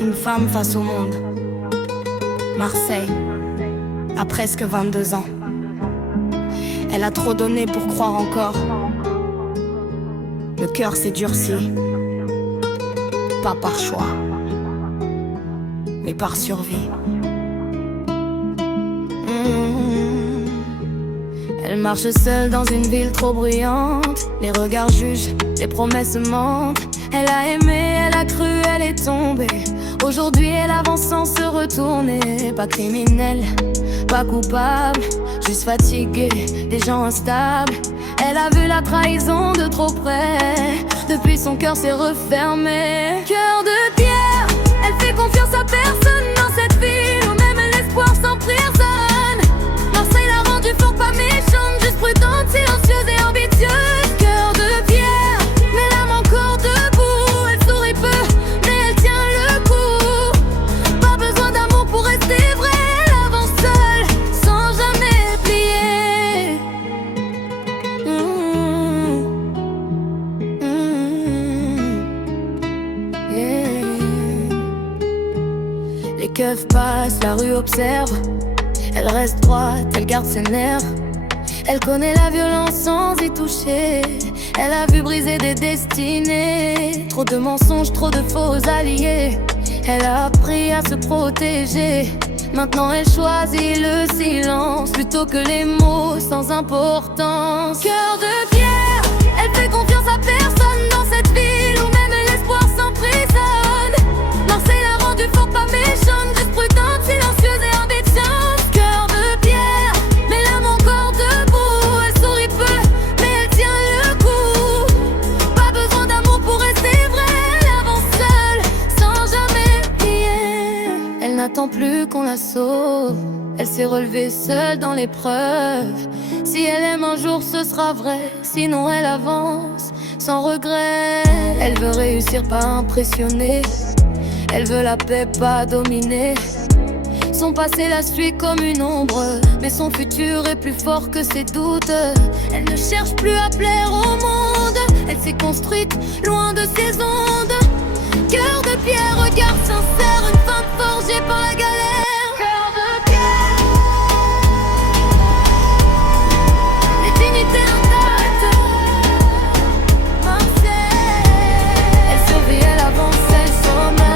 Une femme face au monde. Marseille, à presque 22 ans. Elle a trop donné pour croire encore. Le cœur s'est durci. Pas par choix, mais par survie. Elle marche seule dans une ville trop bruyante. Les regards jugent, les promesses mentent. Elle a aimé, elle a cru, elle est tombée. Aujourd'hui elle avance sans se retourner. Pas criminelle, pas coupable, juste fatiguée, des gens instables. Elle a vu la trahison de trop près. Depuis son cœur s'est refermé. Cœur de pierre, elle fait confiance à personne dans cette ville où même l'espoir s'emprisonne. Marseille l'a rendue forte, pas méchante, juste prudente, silencieuse et ambitieuse. Cœur de pierre, mais l'âme encore debout. Elle sourit peu, mais elle tient le coup. Pas besoin d'amour pour rester vraie. Elle avance seule, sans jamais plier. Yeah. Les keufs passent, la rue observe. Elle reste droite, elle garde ses nerfs. Elle connaît la violence sans y toucher. Elle a vu briser des destinées. Trop de mensonges, trop de faux alliés. Elle a appris à se protéger. Maintenant elle choisit le silence plutôt que les mots sans importance. Cœur de pierre, elle fait confiance à personne dans cette ville où même l'espoir s'emprisonne. Marseille l'a rendue forte, pas méchante, juste prudente, silencieuse et ambitieuse. Cœur de pierre, mais l'âme encore debout. Elle sourit peu, mais elle tient le coup. Pas besoin d'amour pour rester vraie. Elle avance seule, sans jamais plier. Elle n'attend plus qu'on la sauve. Elle s'est relevée seule dans l'épreuve. Si elle aime un jour, ce sera vrai. Sinon elle avance sans regret. Elle veut réussir, pas impressionner. Elle veut la paix, pas dominer. Son passé la suit comme une ombre, mais son futur est plus fort que ses doutes. Elle ne cherche plus à plaire au monde. Elle s'est construite loin de ses ondes. Cœur de pierre, regard sincère, une femme forgée par la galère. Cœur de pierre, les dignités intactes. Marseille, elle survit, elle avance, elle sommeille.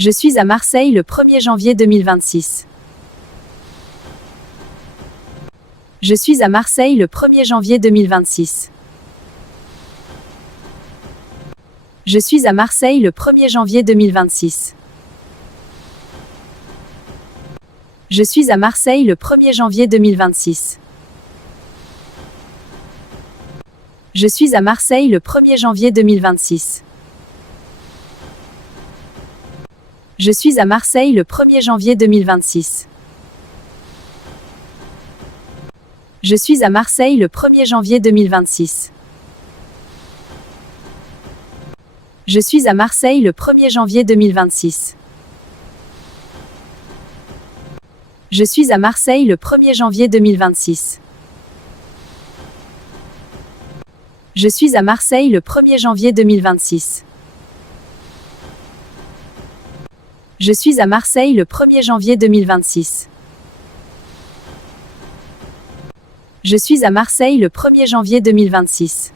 Je suis à Marseille le 1er janvier 2026. Je suis à Marseille le 1er janvier 2026. Je suis à Marseille le 1er janvier 2026. Je suis à Marseille le 1er janvier 2026. Je suis à Marseille le 1er janvier 2026. Je suis à Marseille le 1er janvier 2026. Je suis à Marseille le 1er janvier 2026. Je suis à Marseille le 1er janvier 2026. Je suis à Marseille le 1er janvier 2026. Je suis à Marseille le 1er janvier 2026. Je suis à Marseille le 1er janvier 2026. Je suis à Marseille le 1er janvier 2026.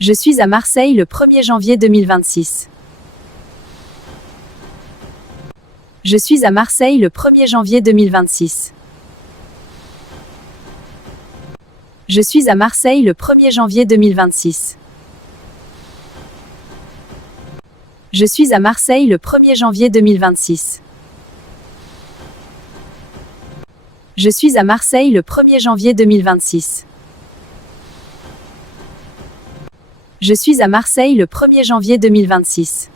Je suis à Marseille le 1er janvier 2026. Je suis à Marseille le 1er janvier 2026. Je suis à Marseille le 1er janvier 2026. Je suis à Marseille le 1er janvier 2026. Je suis à Marseille le 1er janvier 2026. Je suis à Marseille le 1er janvier 2026.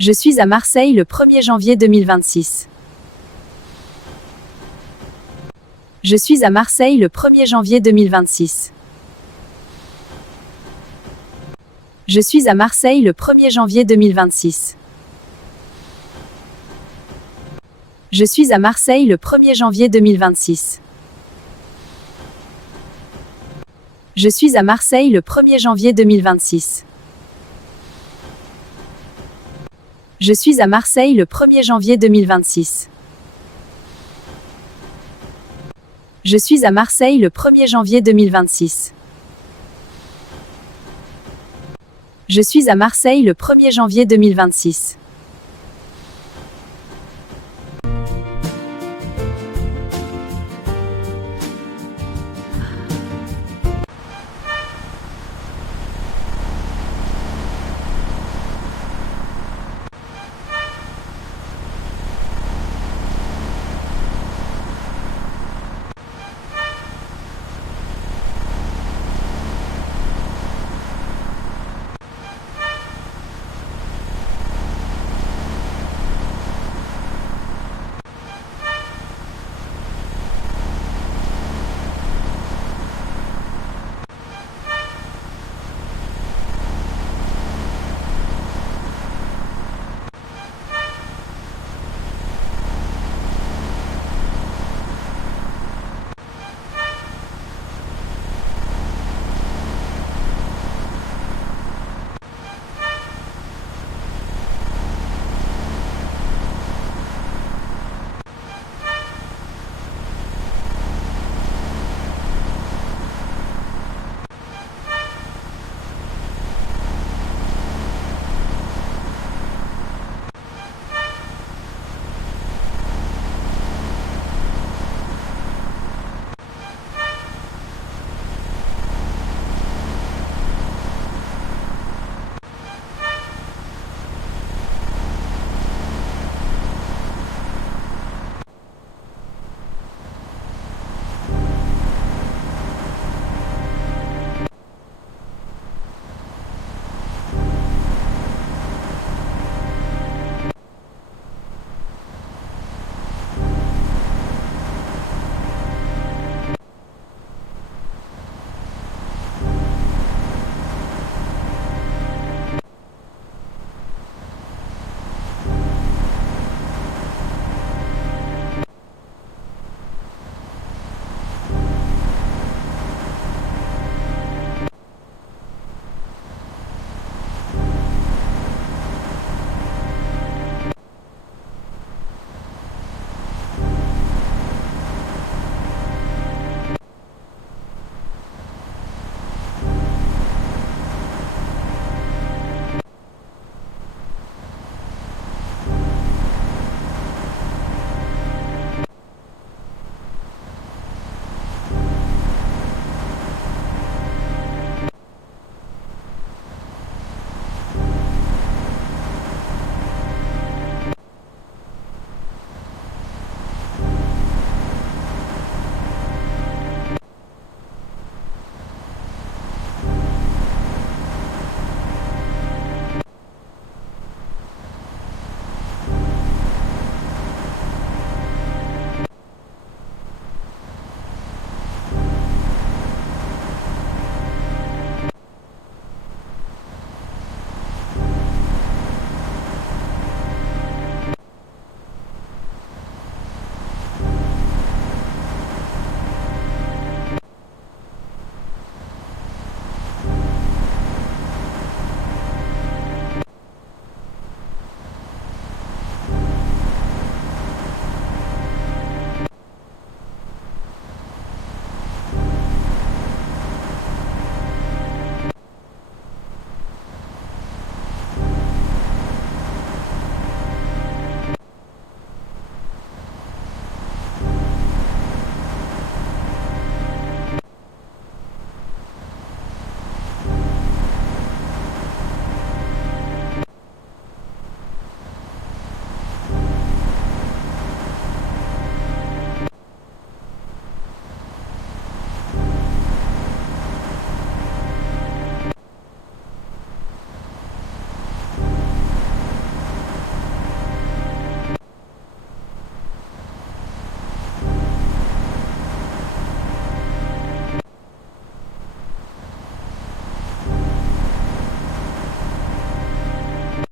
Je suis à Marseille le 1er janvier 2026. Je suis à Marseille le 1er janvier 2026. Je suis à Marseille le 1er janvier 2026. Je suis à Marseille le 1er janvier 2026. Je suis à Marseille le 1er janvier 2026. Je suis à Marseille le 1er janvier 2026. Je suis à Marseille le 1er janvier 2026. Je suis à Marseille le 1er janvier 2026.